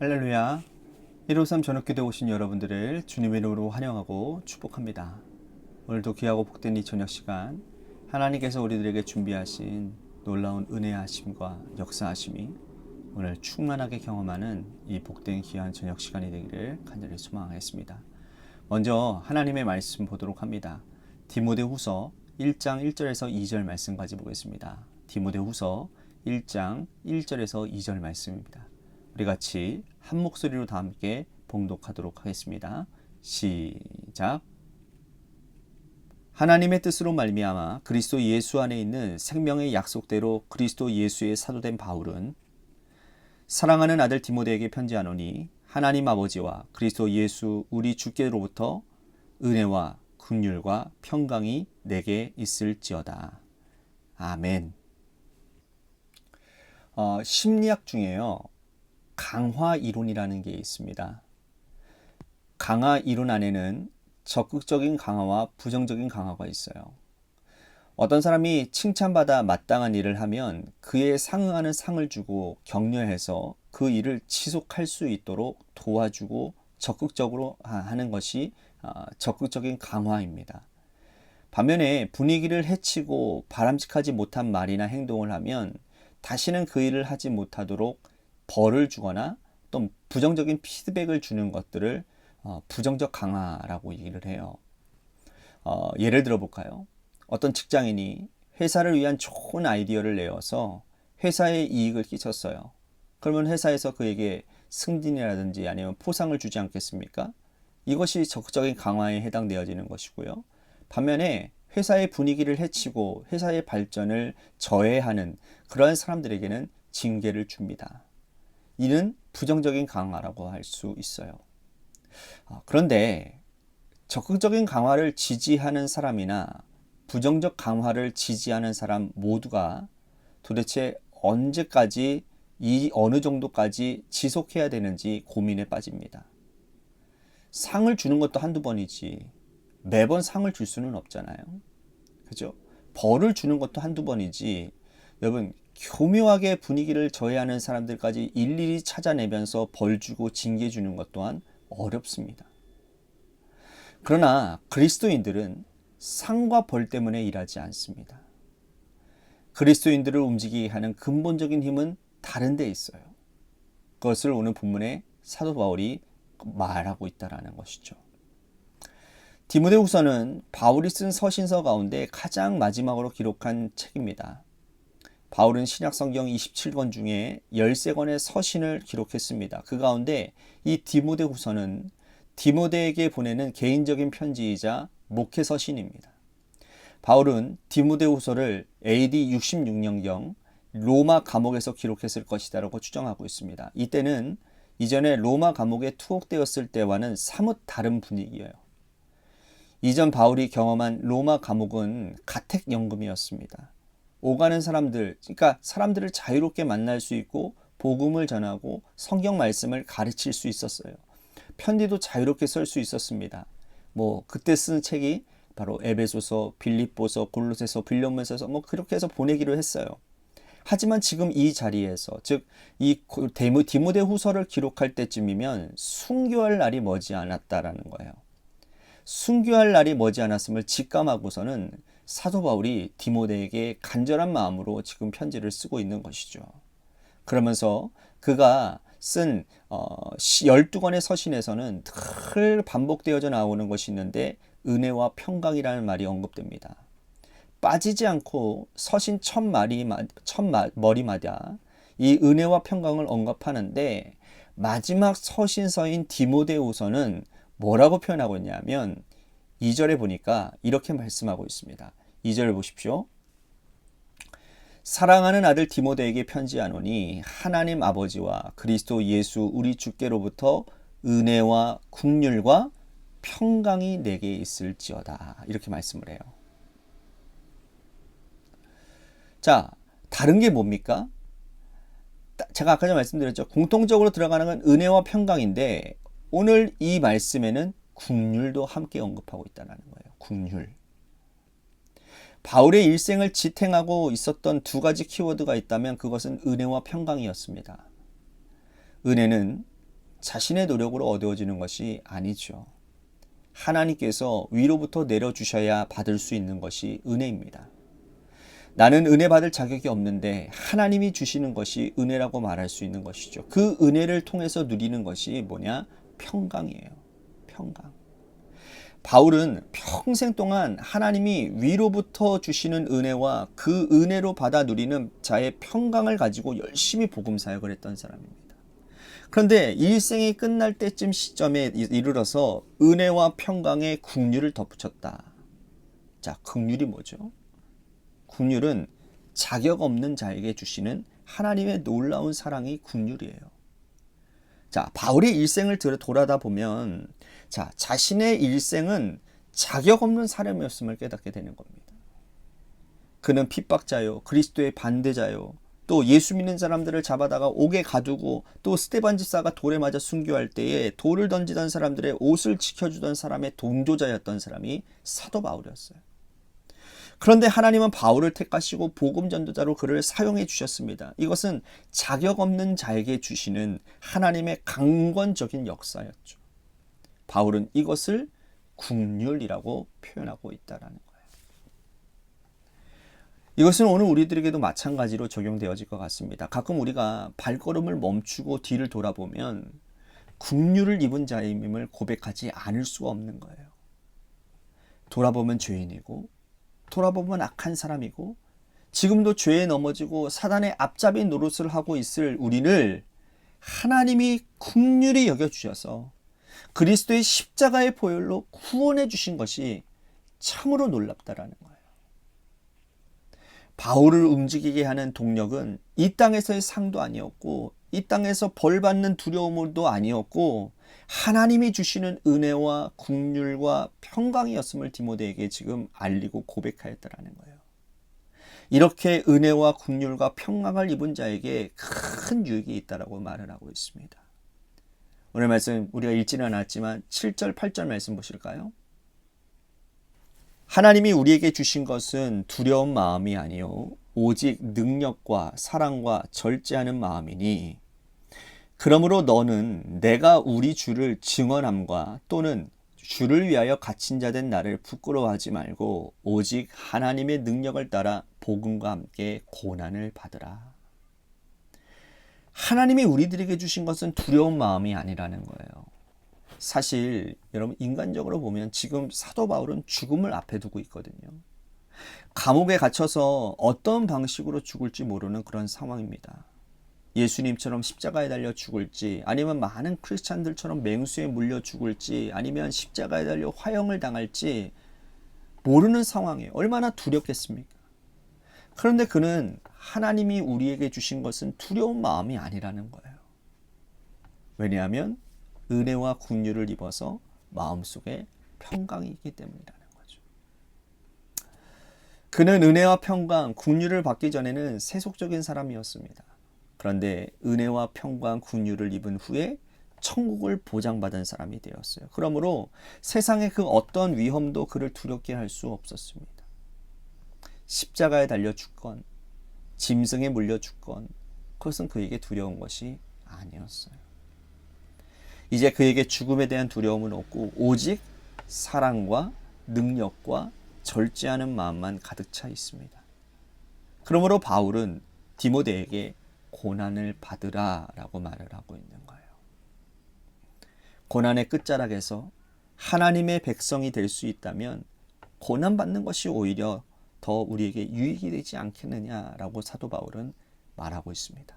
할렐루야. 153 저녁기도에 오신 여러분들을 주님의 이름으로 환영하고 축복합니다. 오늘도 귀하고 복된 이 저녁 시간, 하나님께서 우리들에게 준비하신 놀라운 은혜하심과 역사하심이 오늘 충만하게 경험하는 이 복된 귀한 저녁 시간이 되기를 간절히 소망하겠습니다. 먼저 하나님의 말씀 보도록 합니다. 디모데후서 1장 1절에서 2절 말씀까지 보겠습니다. 디모데후서 1장 1절에서 2절 말씀입니다. 우리 같이 한 목소리로 다 함께 봉독하도록 하겠습니다. 시작. 하나님의 뜻으로 말미암아 그리스도 예수 안에 있는 생명의 약속대로 그리스도 예수의 사도된 바울은 사랑하는 아들 디모데에게 편지하노니 하나님 아버지와 그리스도 예수 우리 주께로부터 은혜와 긍휼과 평강이 내게 있을지어다. 아멘. 심리학 중에요, 강화 이론이라는 게 있습니다. 강화 이론 안에는 적극적인 강화와 부정적인 강화가 있어요. 어떤 사람이 칭찬받아 마땅한 일을 하면 그에 상응하는 상을 주고 격려해서 그 일을 지속할 수 있도록 도와주고 적극적으로 하는 것이 적극적인 강화입니다. 반면에 분위기를 해치고 바람직하지 못한 말이나 행동을 하면 다시는 그 일을 하지 못하도록 벌을 주거나 또 부정적인 피드백을 주는 것들을 부정적 강화라고 얘기를 해요. 예를 들어 볼까요? 어떤 직장인이 회사를 위한 좋은 아이디어를 내어서 회사에 이익을 끼쳤어요. 그러면 회사에서 그에게 승진이라든지 아니면 포상을 주지 않겠습니까? 이것이 적극적인 강화에 해당되어지는 것이고요. 반면에 회사의 분위기를 해치고 회사의 발전을 저해하는 그러한 사람들에게는 징계를 줍니다. 이는 부정적인 강화라고 할 수 있어요. 그런데 적극적인 강화를 지지하는 사람이나 부정적 강화를 지지하는 사람 모두가 도대체 언제까지 어느 정도까지 지속해야 되는지 고민에 빠집니다. 상을 주는 것도 한두 번이지 매번 상을 줄 수는 없잖아요. 그죠? 벌을 주는 것도 한두 번이지 여러분, 교묘하게 분위기를 저해하는 사람들까지 일일이 찾아내면서 벌 주고 징계 주는 것 또한 어렵습니다. 그러나 그리스도인들은 상과 벌 때문에 일하지 않습니다. 그리스도인들을 움직이게 하는 근본적인 힘은 다른 데 있어요. 그것을 오늘 본문에 사도 바울이 말하고 있다는 것이죠. 디모데후서는 바울이 쓴 서신서 가운데 가장 마지막으로 기록한 책입니다. 바울은 신약성경 27권 중에 13권의 서신을 기록했습니다. 그 가운데 이 디모데후서는 디모데에게 보내는 개인적인 편지이자 목회 서신입니다. 바울은 디모데후서를 AD 66년경 로마 감옥에서 기록했을 것이다라고 추정하고 있습니다. 이때는 이전에 로마 감옥에 투옥되었을 때와는 사뭇 다른 분위기예요. 이전 바울이 경험한 로마 감옥은 가택연금이었습니다. 오가는 사람들, 그러니까 사람들을 자유롭게 만날 수 있고 복음을 전하고 성경 말씀을 가르칠 수 있었어요. 편지도 자유롭게 쓸 수 있었습니다. 그때 쓴 책이 바로 에베소서, 빌립보서, 골로새서, 빌레몬서서 그렇게 해서 보내기로 했어요. 하지만 지금 이 자리에서, 즉 이 디모데후서를 기록할 때쯤이면 순교할 날이 머지 않았다라는 거예요. 순교할 날이 머지않았음을 직감하고서는 사도 바울이 디모데에게 간절한 마음으로 지금 편지를 쓰고 있는 것이죠. 그러면서 그가 쓴 12권의 서신에서는 늘 반복되어져 나오는 것이 있는데 은혜와 평강이라는 말이 언급됩니다. 빠지지 않고 서신 첫 머리마다 이 은혜와 평강을 언급하는데 마지막 서신서인 디모데후서는 뭐라고 표현하고 있냐면 2절에 보니까 이렇게 말씀하고 있습니다. 2절 보십시오. 사랑하는 아들 디모데에게 편지하노니 하나님 아버지와 그리스도 예수 우리 주께로부터 은혜와 긍휼과 평강이 내게 있을지어다. 이렇게 말씀을 해요. 자, 다른 게 뭡니까? 제가 아까 전에 말씀드렸죠. 공통적으로 들어가는 건 은혜와 평강인데 오늘 이 말씀에는 긍휼도 함께 언급하고 있다는 거예요. 긍휼. 바울의 일생을 지탱하고 있었던 두 가지 키워드가 있다면 그것은 은혜와 평강이었습니다. 은혜는 자신의 노력으로 얻어지는 것이 아니죠. 하나님께서 위로부터 내려주셔야 받을 수 있는 것이 은혜입니다. 나는 은혜 받을 자격이 없는데 하나님이 주시는 것이 은혜라고 말할 수 있는 것이죠. 그 은혜를 통해서 누리는 것이 뭐냐? 평강이에요. 평강. 바울은 평생 동안 하나님이 위로부터 주시는 은혜와 그 은혜로 받아 누리는 자의 평강을 가지고 열심히 복음 사역을 했던 사람입니다. 그런데 일생이 끝날 때쯤 시점에 이르러서 은혜와 평강에 긍휼을 덧붙였다. 자, 긍휼이 뭐죠? 긍휼은 자격 없는 자에게 주시는 하나님의 놀라운 사랑이 긍휼이에요. 자, 바울의 일생을 돌아다 보면 자, 자신의 일생은 자격 없는 사람이었음을 깨닫게 되는 겁니다. 그는 핍박자요, 그리스도의 반대자요, 또 예수 믿는 사람들을 잡아다가 옥에 가두고 또 스데반 집사가 돌에 맞아 순교할 때에 돌을 던지던 사람들의 옷을 지켜주던 사람의 동조자였던 사람이 사도 바울이었어요. 그런데 하나님은 바울을 택하시고 복음 전도자로 그를 사용해 주셨습니다. 이것은 자격 없는 자에게 주시는 하나님의 강권적인 역사였죠. 바울은 이것을 긍휼이라고 표현하고 있다라는 거예요. 이것은 오늘 우리들에게도 마찬가지로 적용되어질 것 같습니다. 가끔 우리가 발걸음을 멈추고 뒤를 돌아보면 긍휼을 입은 자임을 고백하지 않을 수가 없는 거예요. 돌아보면 죄인이고 돌아보면 악한 사람이고 지금도 죄에 넘어지고 사단의 앞잡이 노릇을 하고 있을 우리를 하나님이 긍휼히 여겨주셔서 그리스도의 십자가의 보혈로 구원해 주신 것이 참으로 놀랍다라는 거예요. 바울을 움직이게 하는 동력은 이 땅에서의 상도 아니었고 이 땅에서 벌받는 두려움도 아니었고 하나님이 주시는 은혜와 긍휼과 평강이었음을 디모데에게 지금 알리고 고백하였다라는 거예요. 이렇게 은혜와 긍휼과 평강을 입은 자에게 큰 유익이 있다라고 말을 하고 있습니다. 오늘 말씀 우리가 읽지는 않았지만 7절 8절 말씀 보실까요? 하나님이 우리에게 주신 것은 두려운 마음이 아니요 오직 능력과 사랑과 절제하는 마음이니 그러므로 너는 내가 우리 주를 증언함과 또는 주를 위하여 갇힌 자 된 나를 부끄러워하지 말고 오직 하나님의 능력을 따라 복음과 함께 고난을 받으라. 하나님이 우리들에게 주신 것은 두려운 마음이 아니라는 거예요. 사실 여러분 인간적으로 보면 지금 사도 바울은 죽음을 앞에 두고 있거든요. 감옥에 갇혀서 어떤 방식으로 죽을지 모르는 그런 상황입니다. 예수님처럼 십자가에 달려 죽을지 아니면 많은 크리스찬들처럼 맹수에 물려 죽을지 아니면 십자가에 달려 화형을 당할지 모르는 상황이에요. 얼마나 두렵겠습니까? 그런데 그는 하나님이 우리에게 주신 것은 두려운 마음이 아니라는 거예요. 왜냐하면 은혜와 긍휼을 입어서 마음속에 평강이 있기 때문이라는 거죠. 그는 은혜와 평강, 긍휼을 받기 전에는 세속적인 사람이었습니다. 그런데 은혜와 평강, 긍휼을 입은 후에 천국을 보장받은 사람이 되었어요. 그러므로 세상의 그 어떤 위험도 그를 두렵게 할 수 없었습니다. 십자가에 달려 죽건 짐승에 물려 죽건 그것은 그에게 두려운 것이 아니었어요. 이제 그에게 죽음에 대한 두려움은 없고 오직 사랑과 능력과 절제하는 마음만 가득 차 있습니다. 그러므로 바울은 디모데에게 고난을 받으라 라고 말을 하고 있는 거예요. 고난의 끝자락에서 하나님의 백성이 될 수 있다면 고난받는 것이 오히려 더 우리에게 유익이 되지 않겠느냐라고 사도 바울은 말하고 있습니다.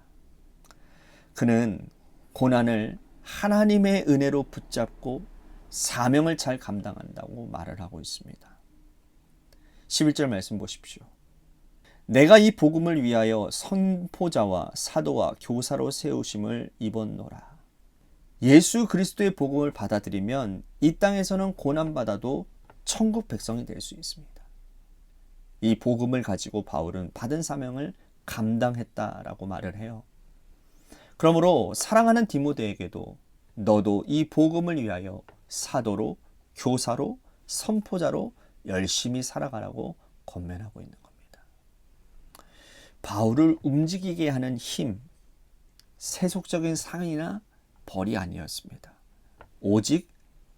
그는 고난을 하나님의 은혜로 붙잡고 사명을 잘 감당한다고 말을 하고 있습니다. 11절 말씀 보십시오. 내가 이 복음을 위하여 선포자와 사도와 교사로 세우심을 입었노라. 예수 그리스도의 복음을 받아들이면 이 땅에서는 고난받아도 천국 백성이 될 수 있습니다. 이 복음을 가지고 바울은 받은 사명을 감당했다라고 말을 해요. 그러므로 사랑하는 디모데에게도 너도 이 복음을 위하여 사도로, 교사로, 선포자로 열심히 살아가라고 권면하고 있는 겁니다. 바울을 움직이게 하는 힘, 세속적인 상이나 벌이 아니었습니다. 오직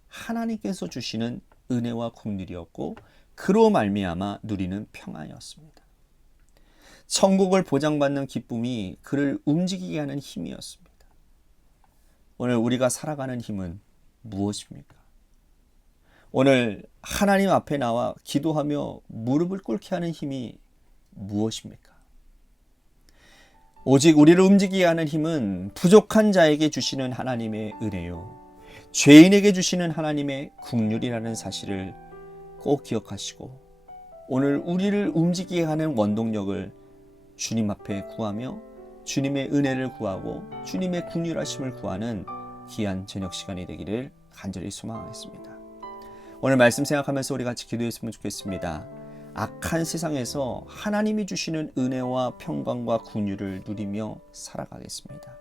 하나님께서 주시는 은혜와 국률이었고 그로 말미암아 누리는 평안이었습니다. 천국을 보장받는 기쁨이 그를 움직이게 하는 힘이었습니다. 오늘 우리가 살아가는 힘은 무엇입니까? 오늘 하나님 앞에 나와 기도하며 무릎을 꿇게 하는 힘이 무엇입니까? 오직 우리를 움직이게 하는 힘은 부족한 자에게 주시는 하나님의 은혜요, 죄인에게 주시는 하나님의 긍휼이라는 사실을 꼭 기억하시고 오늘 우리를 움직이게 하는 원동력을 주님 앞에 구하며 주님의 은혜를 구하고 주님의 긍휼하심을 구하는 귀한 저녁 시간이 되기를 간절히 소망하겠습니다. 오늘 말씀 생각하면서 우리 같이 기도했으면 좋겠습니다. 악한 세상에서 하나님이 주시는 은혜와 평강과 긍휼을 누리며 살아가겠습니다.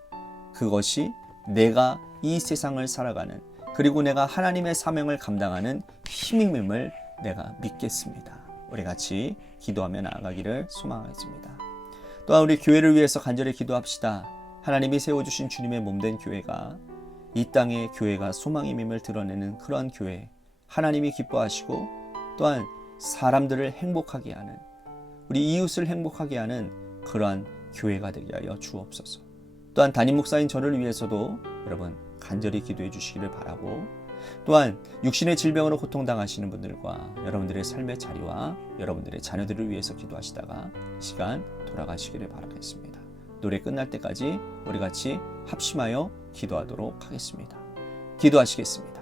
그것이 내가 이 세상을 살아가는, 그리고 내가 하나님의 사명을 감당하는 힘임을 내가 믿겠습니다. 우리 같이 기도하며 나아가기를 소망하겠습니다. 또한 우리 교회를 위해서 간절히 기도합시다. 하나님이 세워주신 주님의 몸된 교회가 이 땅의 교회가 소망임을 드러내는 그러한 교회, 하나님이 기뻐하시고 또한 사람들을 행복하게 하는, 우리 이웃을 행복하게 하는 그러한 교회가 되게 하여 주옵소서. 또한 담임 목사인 저를 위해서도 여러분 간절히 기도해 주시기를 바라고, 또한 육신의 질병으로 고통당하시는 분들과 여러분들의 삶의 자리와 여러분들의 자녀들을 위해서 기도하시다가 시간 돌아가시기를 바라겠습니다. 노래 끝날 때까지 우리 같이 합심하여 기도하도록 하겠습니다. 기도하시겠습니다.